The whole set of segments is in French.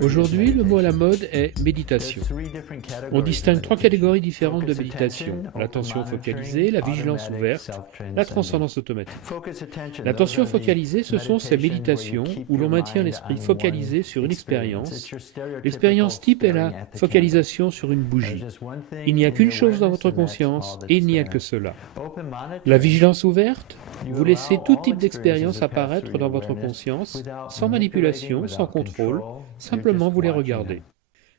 Aujourd'hui, le mot à la mode est méditation. On distingue trois catégories différentes de méditation: l'attention focalisée, la vigilance ouverte, la transcendance automatique. L'attention focalisée, ce sont ces méditations où l'on maintient l'esprit focalisé sur une expérience. L'expérience type est la focalisation sur une bougie. Il n'y a qu'une chose dans votre conscience et il n'y a que cela. La vigilance ouverte, vous laissez tout type d'expérience apparaître dans votre conscience, sans manipulation, sans contrôle, simplement vous les regardez.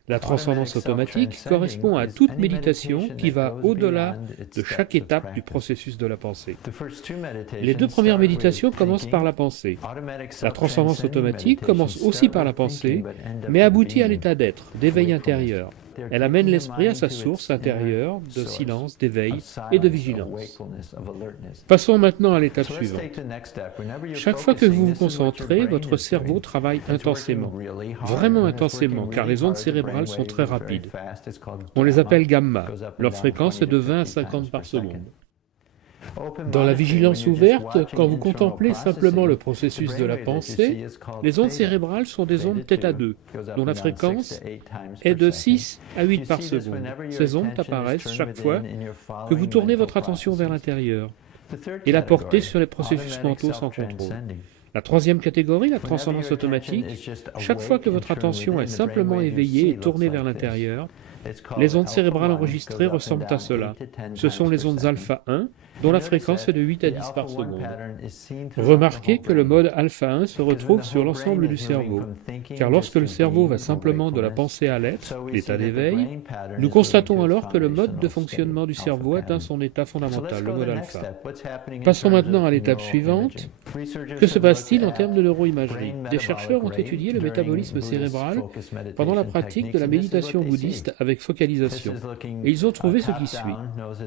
La transcendance automatique correspond à toute méditation qui va au-delà de chaque étape du processus de la pensée. Les deux premières méditations commencent par la pensée. La transcendance automatique commence aussi par la pensée, mais aboutit à l'état d'être, d'éveil intérieur. Elle amène l'esprit à sa source intérieure de silence, d'éveil et de vigilance. Passons maintenant à l'étape suivante. Chaque fois que vous vous concentrez, votre cerveau travaille intensément, vraiment intensément, car les ondes cérébrales sont très rapides. On les appelle gamma. Leur fréquence est de 20 à 50 par seconde. Dans la vigilance ouverte, quand vous contemplez simplement le processus de la pensée, les ondes cérébrales sont des ondes θ2, dont la fréquence est de 6 à 8 par seconde. Ces ondes apparaissent chaque fois que vous tournez votre attention vers l'intérieur et la portez sur les processus mentaux sans contrôle. La troisième catégorie, la transcendance automatique, chaque fois que votre attention est simplement éveillée et tournée vers l'intérieur, les ondes cérébrales enregistrées ressemblent à cela. Ce sont les ondes alpha 1, dont la fréquence est de 8 à 10 par seconde. Remarquez que le mode alpha 1 se retrouve sur l'ensemble du cerveau, car lorsque le cerveau va simplement de la pensée à l'être, l'état d'éveil, nous constatons alors que le mode de fonctionnement du cerveau atteint son état fondamental, le mode alpha. Passons maintenant à l'étape suivante. Que se passe-t-il en termes de neuroimagerie? Des chercheurs ont étudié le métabolisme cérébral pendant la pratique de la méditation bouddhiste avec focalisation, et ils ont trouvé ce qui suit.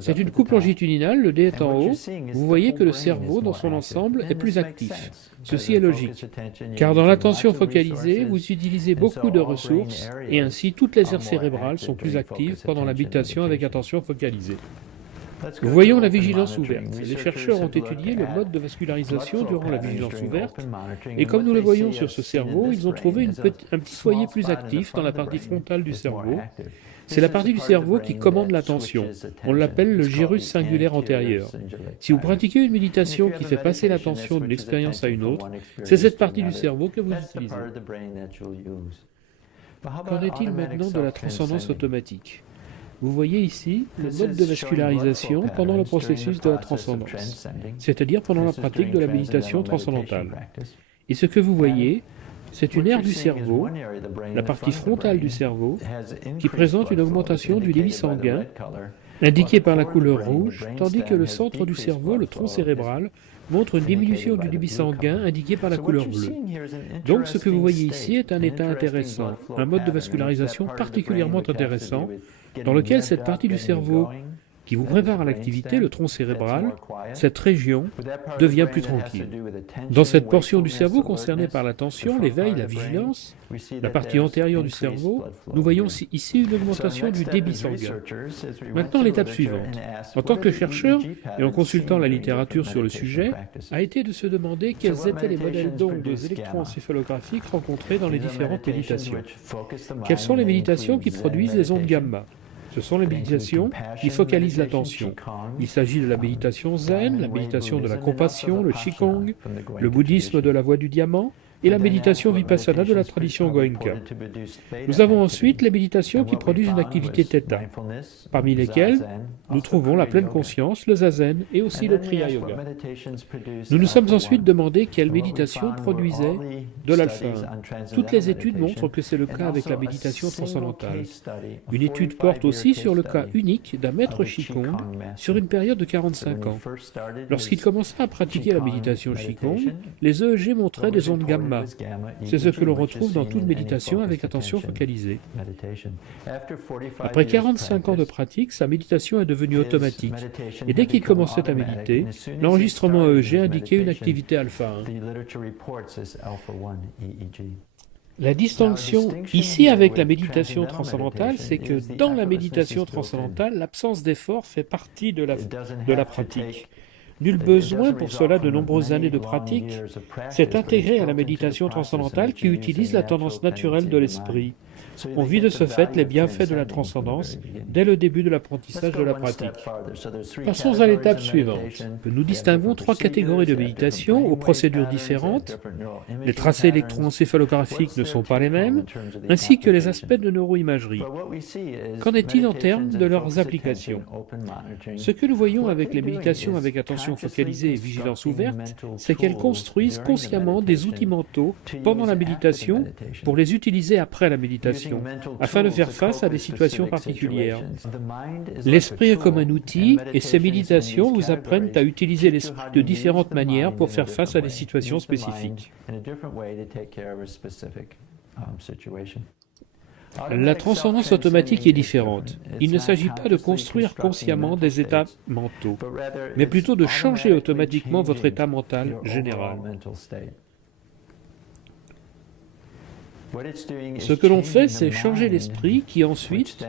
C'est une coupe longitudinale, le D est en haut. Vous voyez que le cerveau dans son ensemble est plus actif. Ceci est logique, car dans l'attention focalisée, vous utilisez beaucoup de ressources, et ainsi toutes les aires cérébrales sont plus actives pendant la méditation avec attention focalisée. Voyons la vigilance ouverte. Les chercheurs ont étudié le mode de vascularisation durant la vigilance ouverte, et comme nous le voyons sur ce cerveau, ils ont trouvé un petit foyer plus actif dans la partie frontale du cerveau. C'est la partie du cerveau qui commande l'attention. On l'appelle le gyrus singulaire antérieur. Si vous pratiquez une méditation qui fait passer l'attention d'une expérience à une autre, c'est cette partie du cerveau que vous utilisez. Qu'en est-il maintenant de la transcendance automatique? Vous voyez ici le mode de vascularisation pendant le processus de la transcendance, c'est-à-dire pendant la pratique de la méditation transcendantale. Et ce que vous voyez, c'est une aire du cerveau, la partie frontale du cerveau, qui présente une augmentation du débit sanguin, indiquée par la couleur rouge, tandis que le centre du cerveau, le tronc cérébral, montre une diminution du débit sanguin indiquée par la couleur bleue. Donc ce que vous voyez ici est un état intéressant, un mode de vascularisation particulièrement intéressant, dans lequel cette partie du cerveau qui vous prépare à l'activité, le tronc cérébral, cette région devient plus tranquille. Dans cette portion du cerveau concernée par l'attention, l'éveil, la vigilance, la partie antérieure du cerveau, nous voyons ici une augmentation du débit sanguin. Maintenant, l'étape suivante. En tant que chercheur, et en consultant la littérature sur le sujet, a été de se demander quels étaient les modèles d'ondes électroencéphalographiques rencontrés dans les différentes méditations. Quelles sont les méditations qui produisent les ondes gamma? Ce sont les méditations qui focalisent l'attention. Il s'agit de la méditation zen, la méditation de la compassion, le qigong, le bouddhisme de la voie du diamant et la méditation vipassana de la tradition Goenka. Nous avons ensuite les méditations qui produisent une activité θ, parmi lesquelles nous trouvons la pleine conscience, le zazen et aussi le kriya yoga. Nous nous sommes ensuite demandé quelle méditation produisait de l'alpha 1. Toutes les études montrent que c'est le cas avec la méditation transcendantale. Une étude porte aussi sur le cas unique d'un maître qigong sur une période de 45 ans. Lorsqu'il commença à pratiquer la méditation qigong, les EEG montraient des ondes gamma. C'est ce que l'on retrouve dans toute méditation avec attention focalisée. Après 45 ans de pratique, sa méditation est devenue automatique. Et dès qu'il commençait à méditer, l'enregistrement EEG indiquait une activité alpha 1. La distinction ici avec la méditation transcendantale, c'est que dans la méditation transcendantale, l'absence d'effort fait partie de la pratique. Nul besoin pour cela de nombreuses années de pratique. C'est intégré à la méditation transcendantale qui utilise la tendance naturelle de l'esprit. On vit de ce fait les bienfaits de la transcendance dès le début de l'apprentissage de la pratique. Passons à l'étape suivante. Nous distinguons 3 catégories de méditation aux procédures différentes. Les tracés électroencéphalographiques ne sont pas les mêmes, ainsi que les aspects de neuroimagerie. Qu'en est-il en termes de leurs applications? Ce que nous voyons avec les méditations avec attention focalisée et vigilance ouverte, c'est qu'elles construisent consciemment des outils mentaux pendant la méditation pour les utiliser après la méditation, afin de faire face à des situations particulières. L'esprit est comme un outil et ces méditations vous apprennent à utiliser l'esprit de différentes manières pour faire face à des situations spécifiques. La transcendance automatique est différente. Il ne s'agit pas de construire consciemment des états mentaux, mais plutôt de changer automatiquement votre état mental général. Ce que l'on fait, c'est changer l'esprit qui ensuite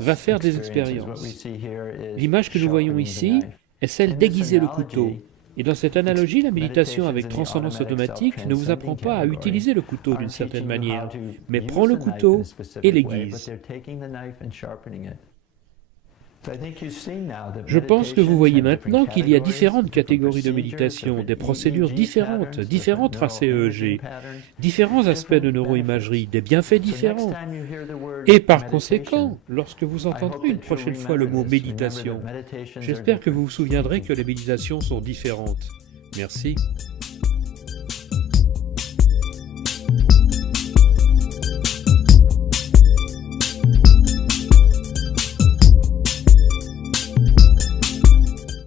va faire des expériences. L'image que nous voyons ici est celle d'aiguiser le couteau. Et dans cette analogie, la méditation avec transcendance automatique ne vous apprend pas à utiliser le couteau d'une certaine manière, mais prend le couteau et l'aiguise. Je pense que vous voyez maintenant qu'il y a différentes catégories de méditation, des procédures différentes, différents tracés EEG, différents aspects de neuroimagerie, des bienfaits différents. Et par conséquent, lorsque vous entendrez une prochaine fois le mot méditation, j'espère que vous vous souviendrez que les méditations sont différentes. Merci.